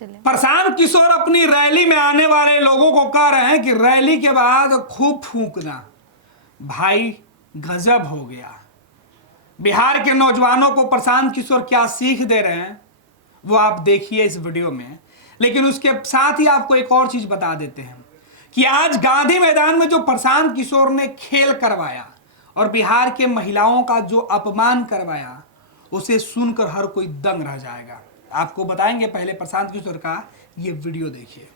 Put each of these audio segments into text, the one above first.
प्रशांत किशोर अपनी रैली में आने वाले लोगों को कह रहे हैं कि रैली के बाद खूब फूंकना। भाई गजब हो गया। बिहार के नौजवानों को प्रशांत किशोर क्या सीख दे रहे हैं वो आप देखिए इस वीडियो में। लेकिन उसके साथ ही आपको एक और चीज बता देते हैं कि आज गांधी मैदान में जो प्रशांत किशोर ने खेल करवाया और बिहार के महिलाओं का जो अपमान करवाया, उसे सुनकर हर कोई दंग रह जाएगा। आपको बताएंगे, पहले प्रशांत किशोर का ये वीडियो देखिए।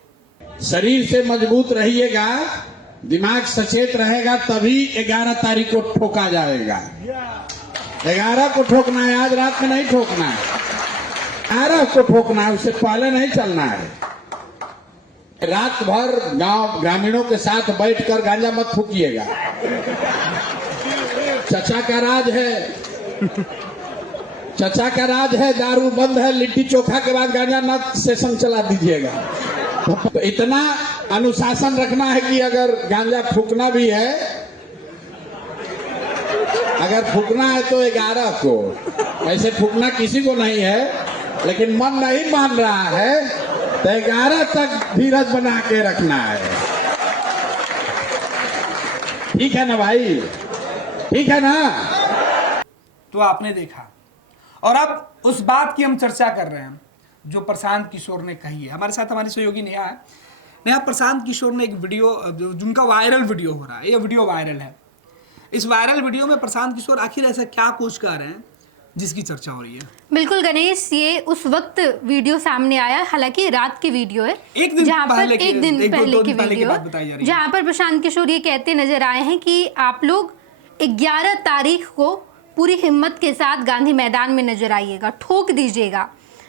शरीर से मजबूत रहिएगा, दिमाग सचेत रहेगा, तभी 11 तारीख को ठोका जाएगा। 11 को ठोकना है, आज रात में नहीं ठोकना है। 11 को ठोकना है, उससे पहले नहीं चलना है। रात भर गांव ग्रामीणों के साथ बैठकर गांजा मत फूकिएगा। चचा का राज है, चचा का राज है, दारू बंद है, लिट्टी चोखा के बाद गांजा न सेशन चला दीजिएगा। तो इतना अनुशासन रखना है कि अगर गांजा फूकना भी है, अगर फूकना है तो 11 को, ऐसे फूकना किसी को नहीं है, लेकिन मन नहीं मान रहा है तो 11 तक धीरज बना के रखना है। ठीक है ना भाई, ठीक है ना? तो आपने देखा, और अब उस बात की हम चर्चा कर रहे हैं जो प्रशांत किशोर ने कही है। हमारे साथ हमारी सहयोगी नेहा है। नेहा, प्रशांत किशोर ने एक वीडियो, जिनका वायरल वीडियो हो रहा है, ये वीडियो वायरल है। इस वायरल वीडियो में प्रशांत किशोर आखिर ऐसा क्या कुछ कर रहे हैं जिसकी चर्चा हो रही है? बिल्कुल गणेश, ये उस वक्त वीडियो सामने आया, हालांकि रात की वीडियो है, एक दिन पहले की वीडियो जहां पर प्रशांत किशोर ये कहते नजर आए हैं कि आप लोग 11 तारीख को पूरी हिम्मत के साथ गांधी मैदान में नजर आइएगा, ठोक दीजिएगा,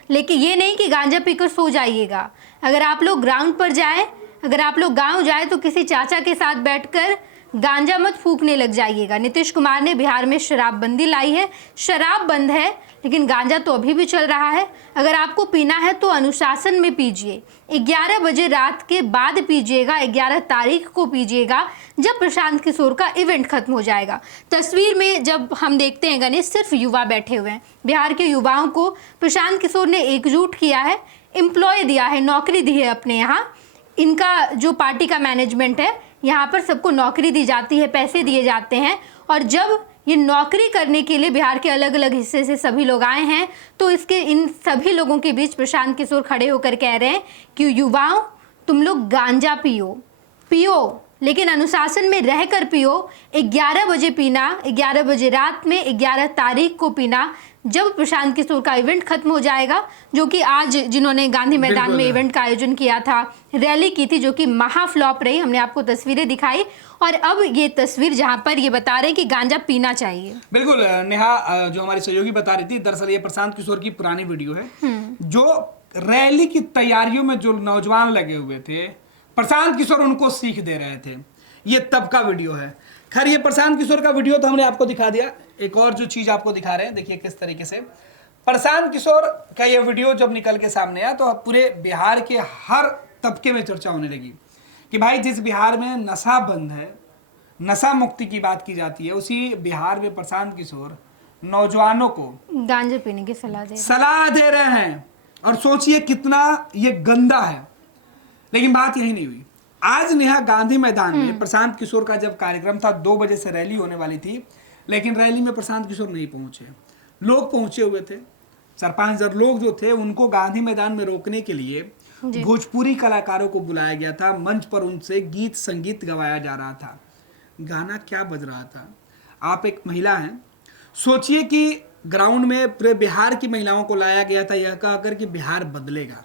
लेकिन ये नहीं कि गांजा पीकर सो जाइएगा। अगर आप लोग ग्राउंड पर जाएं, अगर आप लोग गांव जाए तो किसी चाचा के साथ बैठकर गांजा मत फूकने लग जाइएगा। नीतीश कुमार ने बिहार में शराबबंदी लाई है, शराब बंद है, लेकिन गांजा तो अभी भी चल रहा है। अगर आपको पीना है तो अनुशासन में पीजिए, 11 बजे रात के बाद पीजिएगा, 11 तारीख को पीजिएगा, जब प्रशांत किशोर का इवेंट खत्म हो जाएगा। तस्वीर में जब हम देखते हैं गणेश, सिर्फ युवा बैठे हुए हैं। बिहार के युवाओं को प्रशांत किशोर ने एकजुट किया है, एम्प्लॉय दिया है, नौकरी दी है अपने यहाँ। इनका जो पार्टी का मैनेजमेंट है, यहाँ पर सबको नौकरी दी जाती है, पैसे दिए जाते हैं, और जब ये नौकरी करने के लिए बिहार के अलग अलग हिस्से से सभी लोग आए हैं, तो इन सभी लोगों के बीच प्रशांत किशोर खड़े होकर कह रहे हैं कि युवाओं, तुम लोग गांजा पियो, लेकिन अनुशासन में रहकर पियो। 11 बजे पीना, 11 बजे रात में, 11 तारीख को पीना, जब प्रशांत किशोर का इवेंट खत्म हो जाएगा, जो कि आज जिन्होंने गांधी मैदान में इवेंट का आयोजन किया था, रैली की थी, जो कि महाफ्लॉप रही। हमने आपको तस्वीरें दिखाई, और अब ये तस्वीर जहां पर ये बता रहे हैं कि गांजा पीना चाहिए। बिल्कुल नेहा, जो हमारी सहयोगी बता रही थी, दरअसल ये प्रशांत किशोर की पुरानी वीडियो है। जो रैली की तैयारियों में जो नौजवान लगे हुए थे, प्रशांत किशोर उनको सीख दे रहे थे। ये तब का वीडियो है। खैर, ये प्रशांत किशोर का वीडियो तो हमने आपको दिखा दिया। एक और जो चीज आपको दिखा रहे हैं, देखिए किस तरीके से प्रशांत किशोर का ये वीडियो जब निकल के सामने आया तो पूरे बिहार के हर तबके में चर्चा होने लगी कि भाई, जिस बिहार में नशा बंद है, नशा मुक्ति की बात की जाती है, उसी बिहार में प्रशांत किशोर नौजवानों को गांजा पीने की सलाह दे रहे हैं। और सोचिए कितना ये गंदा है। लेकिन बात यही नहीं हुई। आज नेहा, गांधी मैदान में प्रशांत किशोर का जब कार्यक्रम था, 2 बजे से रैली होने वाली थी, लेकिन रैली में प्रशांत किशोर नहीं पहुंचे। लोग पहुंचे हुए थे, 4-5 लोग जो थे, उनको गांधी मैदान में रोकने के लिए भोजपुरी कलाकारों को बुलाया गया था। मंच पर उनसे गीत संगीत गवाया जा रहा था। गाना क्या बज रहा था? आप एक महिला हैं, सोचिए कि ग्राउंड में पूरे बिहार की महिलाओं को लाया गया था यह कहकर कि बिहार बदलेगा,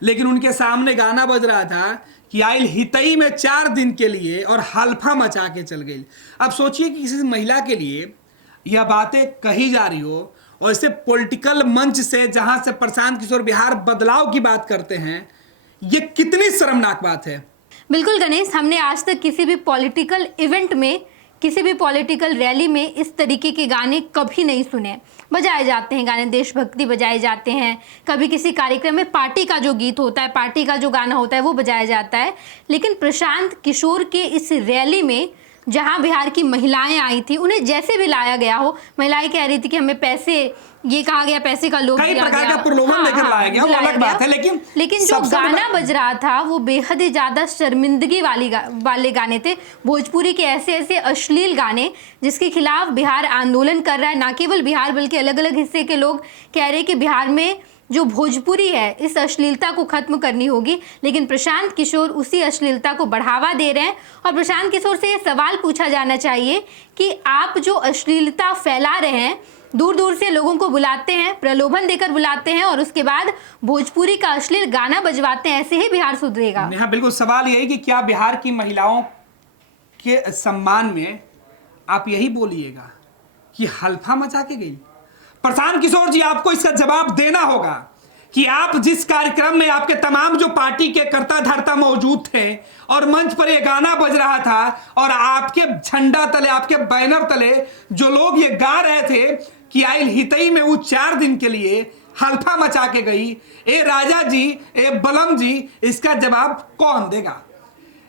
लेकिन उनके सामने गाना बज रहा था कि आइल हितई में 4 दिन के लिए और हल्फा मचा के चल गई। अब सोचिए कि किसी महिला के लिए यह बातें कही जा रही हो, और इसे पॉलिटिकल मंच से, जहां से प्रशांत किशोर बिहार बदलाव की बात करते हैं, ये कितनी शर्मनाक बात है। बिल्कुल गणेश, हमने आज तक किसी भी पॉलिटिकल इवेंट में, किसी भी पॉलिटिकल रैली में इस तरीके के गाने कभी नहीं सुने। बजाए जाते हैं गाने, देशभक्ति बजाए जाते हैं, कभी किसी कार्यक्रम में पार्टी का जो गीत होता है, पार्टी का जो गाना होता है, वो बजाया जाता है। लेकिन प्रशांत किशोर के इस रैली में जहां बिहार की महिलाएं आई थी, उन्हें जैसे भी लाया गया हो, महिलाएं कह रही थी कि हमें पैसे, ये कहा गया पैसे का लोभ कई दिया प्रकार गया, का प्रलोभन लेकर लाया गया, वो बुलाया अलग बात गया। है, लेकिन जो सबसे गाना बड़ा- बज रहा था वो बेहद ही ज्यादा शर्मिंदगी वाले गाने थे। भोजपुरी के ऐसे ऐसे अश्लील गाने जिसके खिलाफ बिहार आंदोलन कर रहा है। ना केवल बिहार बल्कि अलग अलग हिस्से के लोग कह रहे हैं कि बिहार में जो भोजपुरी है इस अश्लीलता को खत्म करनी होगी, लेकिन प्रशांत किशोर उसी अश्लीलता को बढ़ावा दे रहे हैं। और प्रशांत किशोर से ये सवाल पूछा जाना चाहिए कि आप जो अश्लीलता फैला रहे हैं, दूर दूर से लोगों को बुलाते हैं, प्रलोभन देकर बुलाते हैं और उसके बाद भोजपुरी का अश्लील गाना बजवाते हैं, ऐसे ही बिहार सुधरेगा? हाँ, बिल्कुल। सवाल यही कि क्या बिहार की महिलाओं के सम्मान में आप यही बोलिएगा कि हल्फा मचा के गई? प्रशांत किशोर जी, आपको इसका जवाब देना होगा कि आप जिस कार्यक्रम में आपके तमाम जो पार्टी के कर्ता धर्ता मौजूद थे और मंच पर ये गाना बज रहा था और आपके झंडा तले, आपके बैनर तले जो लोग ये गा रहे थे कि आइल हितई में वो 4 दिन के लिए हल्फा मचा के गई, ए राजा जी, ए बलम जी, इसका जवाब कौन देगा?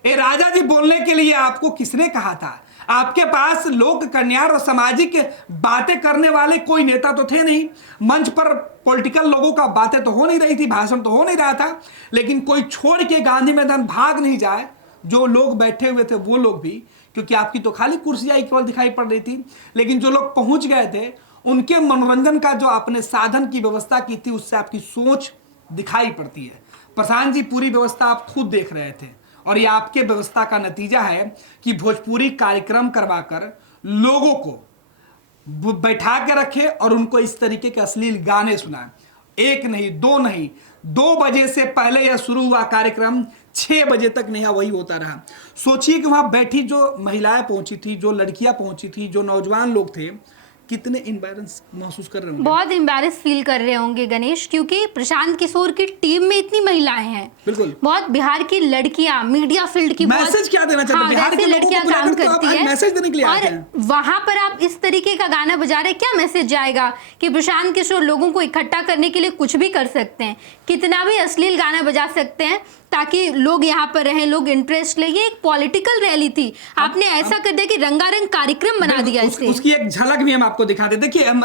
ए राजा जी बोलने के लिए आपको किसने कहा था? आपके पास लोक कल्याण और सामाजिक बातें करने वाले कोई नेता तो थे नहीं। मंच पर पॉलिटिकल लोगों का बातें तो हो नहीं रही थी, भाषण तो हो नहीं रहा था, लेकिन कोई छोड़ के गांधी मैदान भाग नहीं जाए। जो लोग बैठे हुए थे वो लोग भी, क्योंकि आपकी तो खाली कुर्सियां ही केवल दिखाई पड़ रही थी, लेकिन जो लोग पहुंच गए थे उनके मनोरंजन का जो आपने साधन की व्यवस्था की थी उससे आपकी सोच दिखाई पड़ती है। प्रशांत जी, पूरी व्यवस्था आप खुद देख रहे थे और ये आपके व्यवस्था का नतीजा है कि भोजपुरी कार्यक्रम करवाकर लोगों को बैठा के रखे और उनको इस तरीके के अश्लील गाने सुनाए। 1 नहीं 2 नहीं, 2 बजे से पहले यह शुरू हुआ कार्यक्रम 6 बजे तक नहीं वही होता रहा। सोचिए कि वहां बैठी जो महिलाएं पहुंची थी, जो लड़कियां पहुंची थी, जो नौजवान लोग थे, कितने एम्बैरेंस महसूस कर रहे होंगे? बहुत एम्बैरेस फील कर रहे होंगे गणेश, क्योंकि प्रशांत किशोर की टीम में इतनी महिलाएं हैं। बिल्कुल। बहुत बिहार की लड़कियां, मीडिया फील्ड की मैसेज क्या देना चाहते हैं? बिहार के लोगों को लड़कियां बुला काम कर तो आप करती हैं मैसेज देने के लिए आते और हैं। वहां पर आप इस तरीके का गाना बजा रहे, क्या मैसेज जाएगा कि प्रशांत किशोर लोगों को इकट्ठा करने के लिए कुछ भी कर सकते हैं, कितना भी अश्लील गाना बजा सकते हैं ताकि लोग यहाँ पर रहें, लोग इंटरेस्ट ले। ये एक पॉलिटिकल रैली थी, आपने ऐसा कर दिया कि रंगारंग कार्यक्रम बना दिया इससे। उसकी एक झलक भी हम आपको दिखाते हैं। देखिए, हम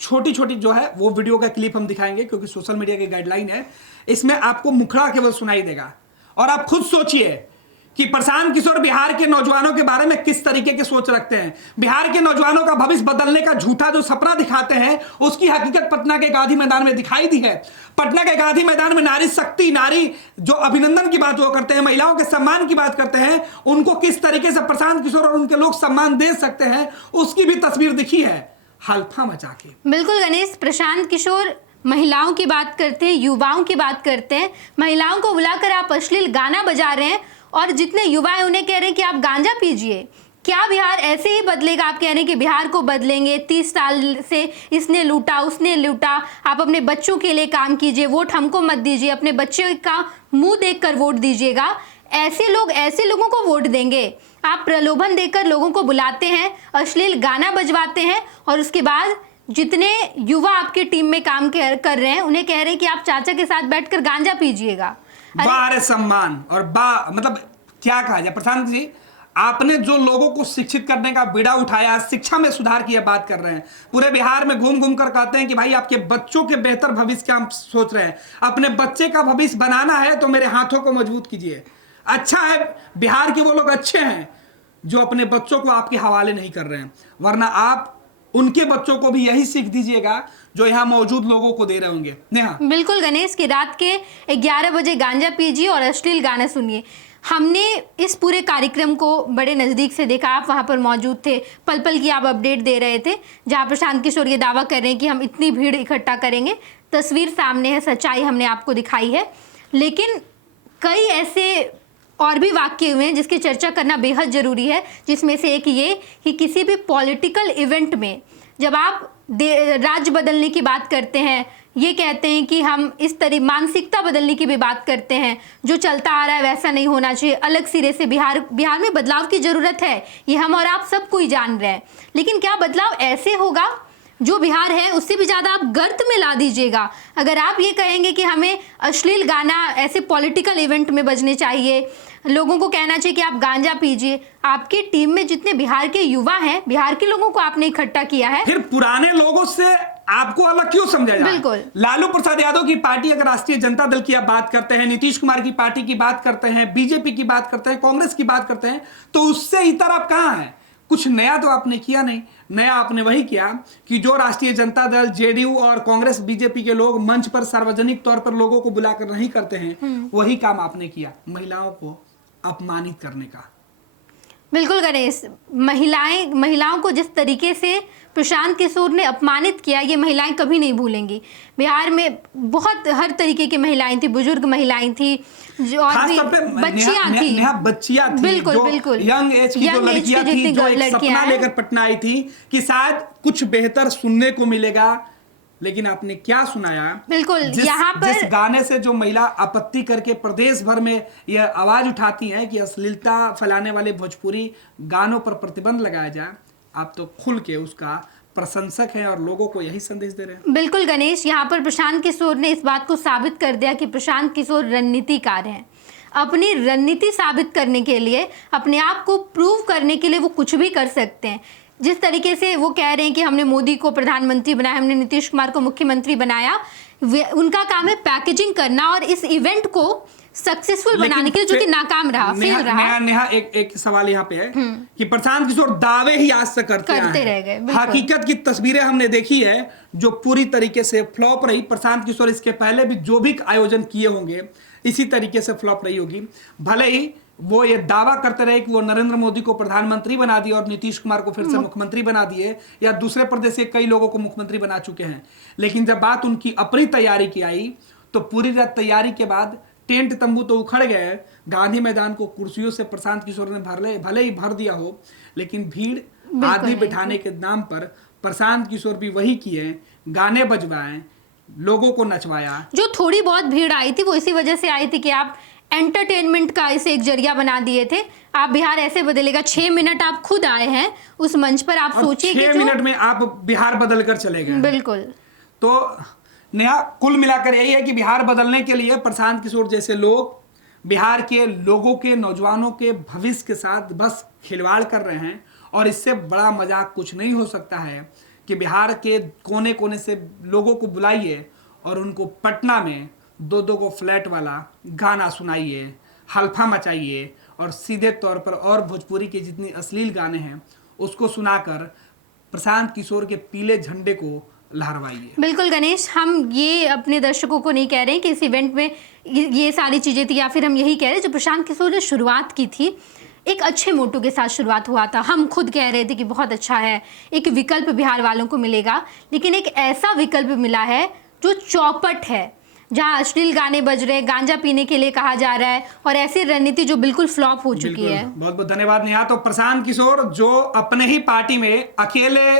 छोटी छोटी जो है वो वीडियो का क्लिप हम दिखाएंगे क्योंकि सोशल मीडिया की गाइडलाइन है। इसमें आपको मुखड़ा केवल सुनाई देगा और आप खुद सोचिए कि प्रशांत किशोर बिहार के नौजवानों के बारे में किस तरीके की सोच रखते हैं। बिहार के नौजवानों का भविष्य बदलने का झूठा जो सपना दिखाते हैं उसकी हकीकत पटना के गांधी मैदान में दिखाई दी है। पटना के गांधी मैदान में नारी शक्ति, नारी जो अभिनंदन की बात वो करते हैं, महिलाओं के सम्मान की बात करते हैं, उनको किस तरीके से प्रशांत किशोर और उनके लोग सम्मान दे सकते हैं उसकी भी तस्वीर दिखी है हल्फा मचा के। बिल्कुल गणेश, प्रशांत किशोर महिलाओं की बात करते हैं, युवाओं की बात करते हैं। महिलाओं को बुलाकर आप अश्लील गाना बजा रहे हैं और जितने युवा हैं उन्हें कह रहे हैं कि आप गांजा पीजिए। क्या बिहार ऐसे ही बदलेगा? आप कह रहे हैं कि बिहार को बदलेंगे, 30 साल से इसने लूटा उसने लूटा, आप अपने बच्चों के लिए काम कीजिए, वोट हमको मत दीजिए, अपने बच्चे का मुंह देखकर वोट दीजिएगा। ऐसे लोग ऐसे लोगों को वोट देंगे? आप प्रलोभन देकर लोगों को बुलाते हैं, अश्लील गाना बजवाते हैं और उसके बाद जितने युवा आपकी टीम में काम कर रहे हैं उन्हें कह रहे हैं कि आप चाचा के साथ बैठकर गांजा पीजिएगा। बारे सम्मान और मतलब क्या कहा जाए प्रशांत जी, आपने जो लोगों को शिक्षित करने का बीड़ा उठाया, शिक्षा में सुधार की बात कर रहे हैं, पूरे बिहार में घूम घूम कर कहते हैं कि भाई आपके बच्चों के बेहतर भविष्य का हम सोच रहे हैं, अपने बच्चे का भविष्य बनाना है तो मेरे हाथों को मजबूत कीजिए। अच्छा है बिहार के वो लोग अच्छे हैं जो अपने बच्चों को आपके हवाले नहीं कर रहे हैं, वरना आप उनके बच्चों को भी यही सीख दीजिएगा जो यहाँ मौजूद लोगों को दे रहे होंगे। नेहा, बिल्कुल गणेश, की रात के 11 बजे गांजा पीजिए और अश्लील गाना सुनिए। हमने इस पूरे कार्यक्रम को बड़े नज़दीक से देखा, आप वहाँ पर मौजूद थे, पल पल की आप अपडेट दे रहे थे, जहाँ प्रशांत किशोर ये दावा कर रहे हैं कि हम इतनी भीड़ इकट्ठा करेंगे। तस्वीर सामने है, सच्चाई हमने आपको दिखाई है, लेकिन कई ऐसे और भी वाक्य हुए हैं जिसकी चर्चा करना बेहद ज़रूरी है, जिसमें से एक ये कि किसी भी पॉलिटिकल इवेंट में जब आप राज्य बदलने की बात करते हैं, ये कहते हैं कि हम इस तरह मानसिकता बदलने की भी बात करते हैं, जो चलता आ रहा है वैसा नहीं होना चाहिए, अलग सिरे से बिहार में बदलाव की ज़रूरत है, ये हम और आप सब कोई जान रहे हैं। लेकिन क्या बदलाव ऐसे होगा? जो बिहार है उससे भी ज़्यादा आप गर्त में ला दीजिएगा। अगर आप ये कहेंगे कि हमें अश्लील गाना ऐसे पॉलिटिकल इवेंट में बजने चाहिए, लोगों को कहना चाहिए कि आप गांजा पीजिए, आपकी टीम में जितने बिहार के युवा हैं, बिहार के लोगों को आपने इकट्ठा किया है, फिर पुराने लोगों से आपको अलग क्यों समझा जाए? बिल्कुल। लालू प्रसाद यादव की पार्टी, अगर राष्ट्रीय जनता दल की आप बात करते हैं, नीतीश कुमार की पार्टी की बात करते हैं, बीजेपी की बात करते हैं, कांग्रेस की बात करते हैं, तो उससे इतर आप कहां हैं? कुछ नया तो आपने किया नहीं। नया आपने वही किया कि जो राष्ट्रीय जनता दल, जेडीयू और कांग्रेस बीजेपी के लोग मंच पर सार्वजनिक तौर पर लोगों को बुलाकर नहीं करते हैं, वही काम आपने किया, महिलाओं को अपमानित करने का। बिल्कुल गणेश, महिलाओं को जिस तरीके से प्रशांत किशोर ने अपमानित किया, ये महिलाएं कभी नहीं भूलेंगी। बिहार में बहुत हर तरीके की महिलाएं थी, बुजुर्ग महिलाएं थी, जो और भी बच्चियां थी, बच्चियां थी, बिल्कुल जो बिल्कुल यंग एज की जो लड़कियां थी, जो एक सपना लेकर पटना आई थी कि शायद कुछ बेहतर सुनने को मिलेगा, लेकिन आपने क्या सुनाया? बिल्कुल, यहाँ पर जिस गाने से जो महिला आपत्ति करके प्रदेश भर में यह आवाज उठाती हैं कि अश्लीलता फैलाने वाले भोजपुरी गानों पर प्रतिबंध लगाया जाए, आप तो खुल के उसका प्रशंसक हैं और लोगों को यही संदेश दे रहे हैं। बिल्कुल गणेश, यहाँ पर प्रशांत किशोर ने इस बात को साबित कर दिया कि प्रशांत किशोर रणनीतिकार हैं। अपनी रणनीति साबित करने के लिए, अपने आप को प्रूव करने के लिए वो कुछ भी कर सकते हैं। जिस तरीके से वो कह रहे हैं कि हमने मोदी को प्रधानमंत्री बनाया, हमने नीतीश कुमार को मुख्यमंत्री बनाया, उनका काम है पैकेजिंग करना और इस इवेंट को सक्सेसफुल बनाने के लिए, जो कि नाकाम रहा, फेल रहा। नेहा एक सवाल यहाँ पे है कि प्रशांत किशोर दावे ही आज तक करते रह गए। हकीकत की तस्वीरें हमने देखी है जो पूरी तरीके से फ्लॉप रही। प्रशांत किशोर इसके पहले भी जो भी आयोजन किए होंगे इसी तरीके से फ्लॉप रही होगी। भले ही वो ये दावा करते रहे कि वो नरेंद्र मोदी को प्रधानमंत्री बना दिए और नीतीश कुमार को फिर से मुख्यमंत्री बना दिए, या दूसरे प्रदेश के कई लोगों को मुख्यमंत्री बना चुके हैं, लेकिन जब बात उनकी अपनी तैयारी की आई तो पूरी रात तैयारी के बाद टेंट तंबू तो उखड़ गए, गांधी मैदान को कुर्सियों से प्रशांत किशोर ने भले ही भर दिया हो, लेकिन भीड़ आदमी बिठाने के नाम पर प्रशांत किशोर भी वही किए, गाने बजवाए, लोगों को नचवाया। जो थोड़ी बहुत भीड़ आई थी वो इसी वजह से आई थी कि आप एंटरटेनमेंट का इसे एक जरिया बना दिए थे। आप बिहार ऐसे बदलेगा, 6 मिनट आप खुद आए हैं उस मंच पर, आप सोचिए कि 6 मिनट में आप बिहार बदल कर चले गए। बिल्कुल। तो नया कुल मिलाकर यही है कि बिहार बदलने के लिए प्रशांत किशोर जैसे लोग बिहार के लोगों के, नौजवानों के भविष्य के साथ बस खिलवाड़ कर रहे हैं, और इससे बड़ा मजाक कुछ नहीं हो सकता है कि बिहार के कोने कोने से लोगों को बुलाइए और उनको पटना में 2-2 को फ्लैट वाला गाना सुनाइए, हल्फा मचाइए, और सीधे तौर पर और भोजपुरी के जितनी अश्लील गाने हैं उसको सुनाकर प्रशांत किशोर के पीले झंडे को लहरवाइए। बिल्कुल गणेश, हम ये अपने दर्शकों को नहीं कह रहे हैं कि इस इवेंट में ये सारी चीज़ें थी, या फिर हम यही कह रहे हैं जो प्रशांत किशोर ने शुरुआत की थी, एक अच्छे मोटो के साथ शुरुआत हुआ था। हम खुद कह रहे थे कि बहुत अच्छा है, एक विकल्प बिहार वालों को मिलेगा, लेकिन एक ऐसा विकल्प मिला है जो चौपट है, जहां अश्लील गाने बज रहे, गांजा पीने के लिए कहा जा रहा है, और ऐसी रणनीति जो बिल्कुल फ्लॉप हो चुकी है। बहुत बहुत धन्यवाद नेहा। तो प्रशांत किशोर जो अपने ही पार्टी में अकेले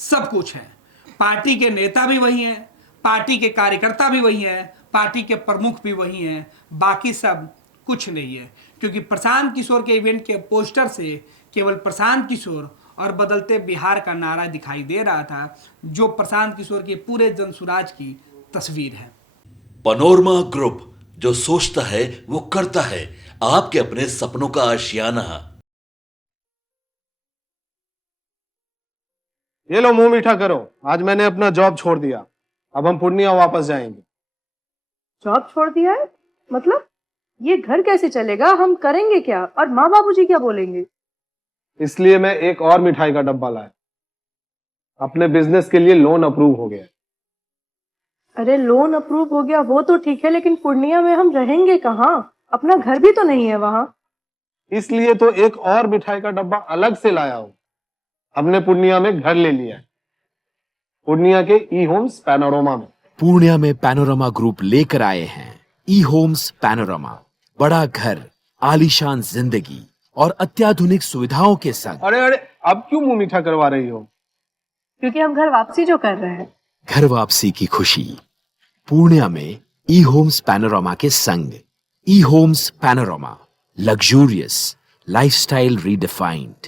सब कुछ है, पार्टी के नेता भी वही हैं, पार्टी के कार्यकर्ता भी वही हैं, पार्टी के प्रमुख भी वही हैं, बाकी सब कुछ नहीं है। क्योंकि प्रशांत किशोर के इवेंट के पोस्टर से केवल प्रशांत किशोर और बदलते बिहार का नारा दिखाई दे रहा था, जो प्रशांत किशोर के पूरे जनसुराज की तस्वीर है। पैनोरमा ग्रुप, जो सोचता है वो करता है, आपके अपने सपनों का आशियाना। ये लो मुंह मीठा करो, आज मैंने अपना जॉब छोड़ दिया, अब हम पूर्णिया वापस जाएंगे। जॉब छोड़ दिया है? मतलब ये घर कैसे चलेगा, हम करेंगे क्या, और माँ बाबूजी क्या बोलेंगे? इसलिए मैं एक और मिठाई का डब्बा लाया, अपने बिजनेस के लिए लोन अप्रूव हो गया। अरे लोन अप्रूव हो गया वो तो ठीक है, लेकिन पूर्णिया में हम रहेंगे कहाँ? अपना घर भी तो नहीं है वहां। इसलिए तो एक और मिठाई का डब्बा अलग से लाया हूं, हमने पूर्णिया में घर ले लिया है, पूर्णिया के ई होम्स पैनोरमा में। पूर्णिया में पैनोरमा ग्रुप लेकर आए हैं ई होम्स पैनोरमा, बड़ा घर, आलीशान जिंदगी और अत्याधुनिक सुविधाओं के संग। अरे अब क्यों मुंह मीठा करवा रही हो? क्योंकि हम घर वापसी जो कर रहे हैं। घर वापसी की खुशी पूर्णिया में ई होम्स पैनोरमा के संग। E homes panorama, luxurious lifestyle redefined.